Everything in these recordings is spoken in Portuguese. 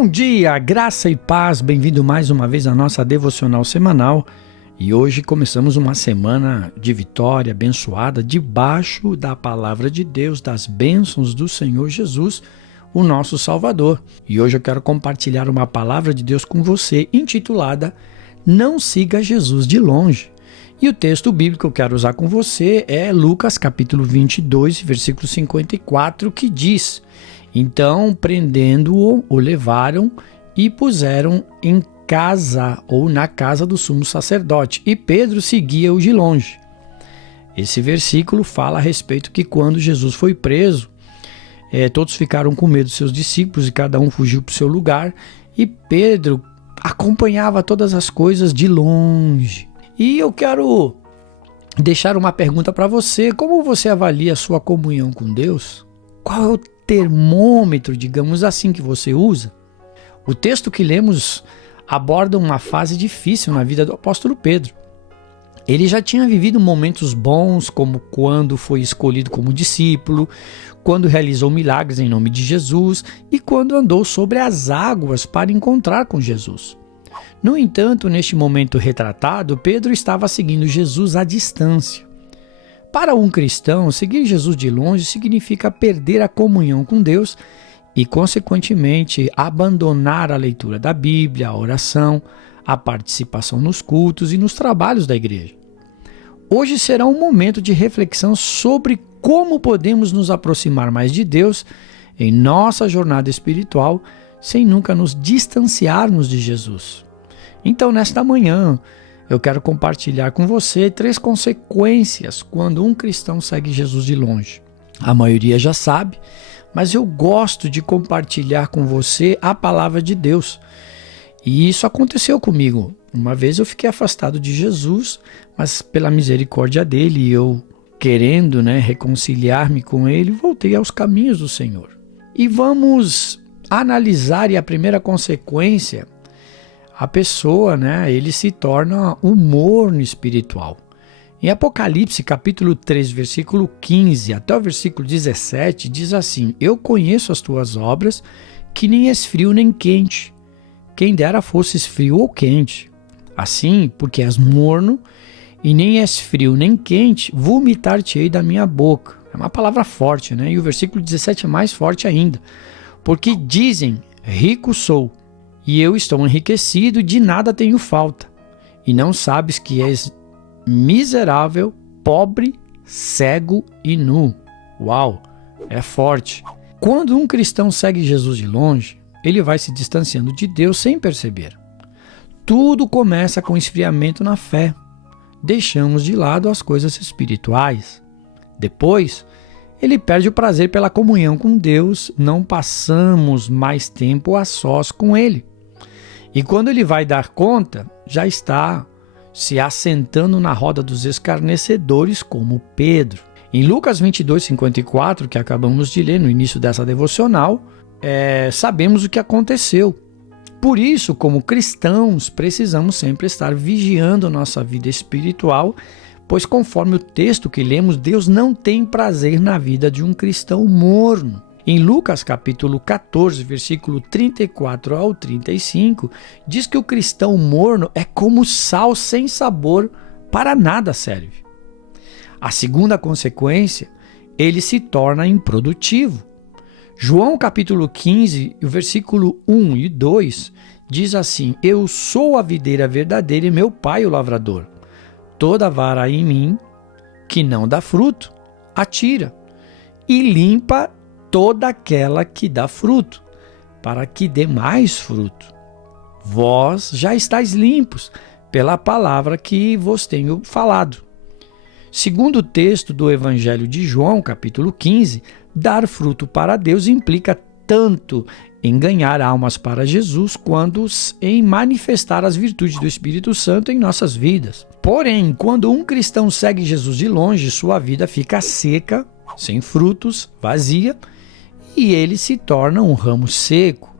Bom dia, graça e paz, bem-vindo mais uma vez à nossa devocional semanal. E hoje começamos uma semana de vitória, abençoada, debaixo da palavra de Deus, das bênçãos do Senhor Jesus, o nosso Salvador. E hoje eu quero compartilhar uma palavra de Deus com você, intitulada Não Siga Jesus de Longe. E o texto bíblico que eu quero usar com você é Lucas capítulo 22, versículo 54, que diz: Então, prendendo-o, o levaram e puseram em casa ou na casa do sumo sacerdote, e Pedro seguia-o de longe. Esse versículo fala a respeito que quando Jesus foi preso, todos ficaram com medo dos seus discípulos e cada um fugiu para o seu lugar, e Pedro acompanhava todas as coisas de longe. E eu quero deixar uma pergunta para você: como você avalia a sua comunhão com Deus? Qual é o termômetro, digamos assim, que você usa? O texto que lemos aborda uma fase difícil na vida do apóstolo Pedro. Ele já tinha vivido momentos bons, como quando foi escolhido como discípulo, quando realizou milagres em nome de Jesus e quando andou sobre as águas para encontrar com Jesus. No entanto, neste momento retratado, Pedro estava seguindo Jesus à distância. Para um cristão, seguir Jesus de longe significa perder a comunhão com Deus e, consequentemente, abandonar a leitura da Bíblia, a oração, a participação nos cultos e nos trabalhos da igreja. Hoje será um momento de reflexão sobre como podemos nos aproximar mais de Deus em nossa jornada espiritual sem nunca nos distanciarmos de Jesus. Então, nesta manhã, eu quero compartilhar com você 3 consequências quando um cristão segue Jesus de longe. A maioria já sabe, mas eu gosto de compartilhar com você a palavra de Deus. E isso aconteceu comigo. Uma vez eu fiquei afastado de Jesus, mas pela misericórdia dele, eu querendo reconciliar-me com ele, voltei aos caminhos do Senhor. E vamos analisar, e a primeira consequência, a pessoa, ele se torna um morno espiritual. Em Apocalipse, capítulo 3, versículo 15 até o versículo 17, diz assim: Eu conheço as tuas obras, que nem és frio nem quente. Quem dera fosses frio ou quente. Assim, porque és morno, e nem és frio nem quente, vomitar-te-ei da minha boca. É uma palavra forte, E o versículo 17 é mais forte ainda. Porque dizem, rico sou, e eu estou enriquecido, de nada tenho falta. E não sabes que és miserável, pobre, cego e nu. Uau, é forte. Quando um cristão segue Jesus de longe, ele vai se distanciando de Deus sem perceber. Tudo começa com esfriamento na fé. Deixamos de lado as coisas espirituais. Depois, ele perde o prazer pela comunhão com Deus, não passamos mais tempo a sós com ele. E quando ele vai dar conta, já está se assentando na roda dos escarnecedores como Pedro. Em Lucas 22, 54, que acabamos de ler no início dessa devocional, sabemos o que aconteceu. Por isso, como cristãos, precisamos sempre estar vigiando nossa vida espiritual, pois conforme o texto que lemos, Deus não tem prazer na vida de um cristão morno. Em Lucas capítulo 14, versículo 34 ao 35, diz que o cristão morno é como sal sem sabor, para nada serve. A segunda consequência, ele se torna improdutivo. João capítulo 15, versículo 1 e 2, diz assim: Eu sou a videira verdadeira e meu pai o lavrador. Toda vara em mim que não dá fruto, atira, e limpa toda aquela que dá fruto, para que dê mais fruto. Vós já estáis limpos pela palavra que vos tenho falado. Segundo o texto do Evangelho de João, capítulo 15, dar fruto para Deus implica tanto em ganhar almas para Jesus, quanto em manifestar as virtudes do Espírito Santo em nossas vidas. Porém, quando um cristão segue Jesus de longe, sua vida fica seca, sem frutos, vazia, e ele se torna um ramo seco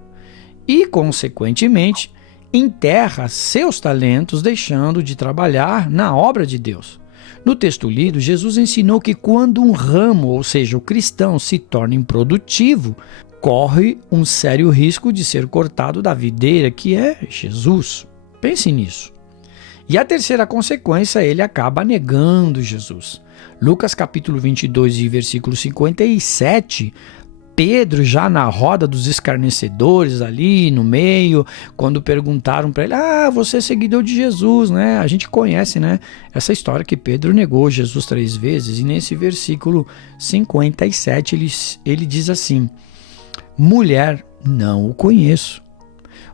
e, consequentemente, enterra seus talentos, deixando de trabalhar na obra de Deus. No texto lido, Jesus ensinou que quando um ramo, ou seja, o cristão, se torna improdutivo, corre um sério risco de ser cortado da videira, que é Jesus. Pense nisso. E a terceira consequência, ele acaba negando Jesus. Lucas capítulo 22 e versículo 57, Pedro já na roda dos escarnecedores ali no meio, quando perguntaram para ele, você é seguidor de Jesus, né? A gente conhece, né, essa história que Pedro negou Jesus 3 vezes, e nesse versículo 57 ele diz assim: mulher, não o conheço.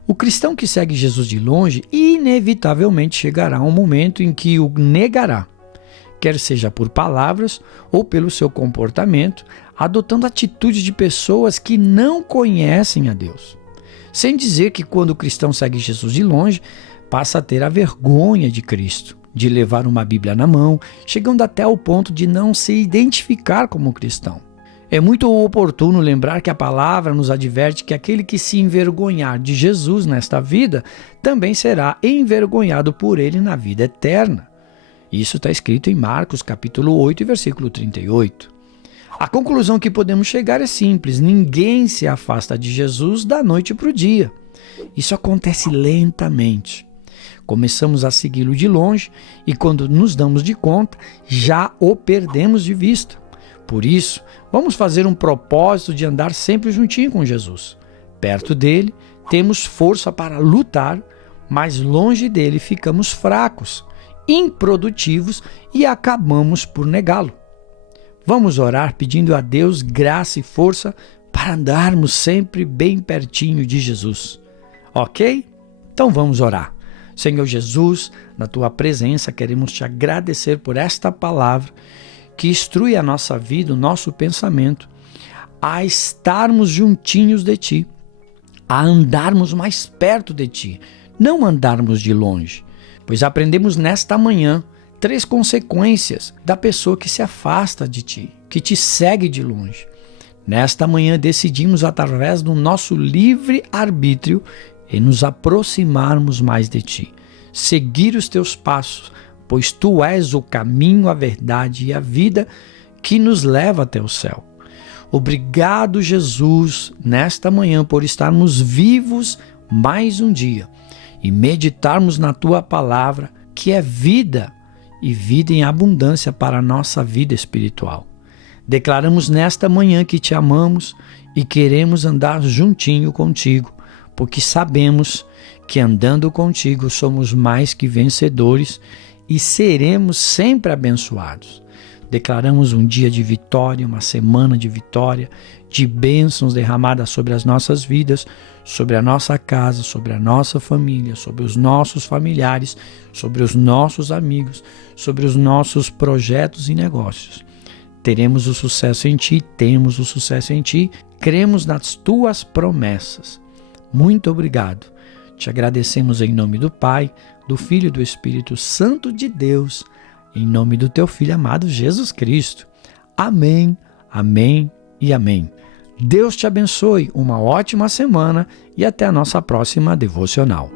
O cristão que segue Jesus de longe, inevitavelmente chegará um momento em que o negará, quer seja por palavras ou pelo seu comportamento, adotando atitudes de pessoas que não conhecem a Deus. Sem dizer que quando o cristão segue Jesus de longe, passa a ter a vergonha de Cristo, de levar uma Bíblia na mão, chegando até ao ponto de não se identificar como cristão. É muito oportuno lembrar que a palavra nos adverte que aquele que se envergonhar de Jesus nesta vida, também será envergonhado por ele na vida eterna. Isso está escrito em Marcos capítulo 8, versículo 38. A conclusão que podemos chegar é simples: ninguém se afasta de Jesus da noite para o dia. Isso acontece lentamente. Começamos a segui-lo de longe e quando nos damos de conta, já o perdemos de vista. Por isso, vamos fazer um propósito de andar sempre juntinho com Jesus. Perto dele, temos força para lutar, mas longe dele ficamos fracos, improdutivos e acabamos por negá-lo. Vamos orar pedindo a Deus graça e força para andarmos sempre bem pertinho de Jesus. Ok? Então vamos orar. Senhor Jesus, na tua presença queremos te agradecer por esta palavra que instrui a nossa vida, o nosso pensamento, a estarmos juntinhos de ti, a andarmos mais perto de ti, não andarmos de longe, pois aprendemos nesta manhã 3 consequências da pessoa que se afasta de ti, que te segue de longe. Nesta manhã decidimos, através do nosso livre arbítrio, e nos aproximarmos mais de ti, seguir os teus passos, pois tu és o caminho, a verdade e a vida que nos leva até o céu. Obrigado, Jesus, nesta manhã por estarmos vivos mais um dia e meditarmos na tua palavra, que é vida e vida em abundância para a nossa vida espiritual. Declaramos nesta manhã que te amamos e queremos andar juntinho contigo, porque sabemos que andando contigo somos mais que vencedores e seremos sempre abençoados. Declaramos um dia de vitória, uma semana de vitória, de bênçãos derramadas sobre as nossas vidas, sobre a nossa casa, sobre a nossa família, sobre os nossos familiares, sobre os nossos amigos, sobre os nossos projetos e negócios. Teremos o sucesso em ti, temos o sucesso em ti, cremos nas tuas promessas. Muito obrigado. Te agradecemos em nome do Pai, do Filho e do Espírito Santo de Deus, em nome do teu Filho amado Jesus Cristo. Amém, amém e amém. Deus te abençoe, uma ótima semana e até a nossa próxima devocional.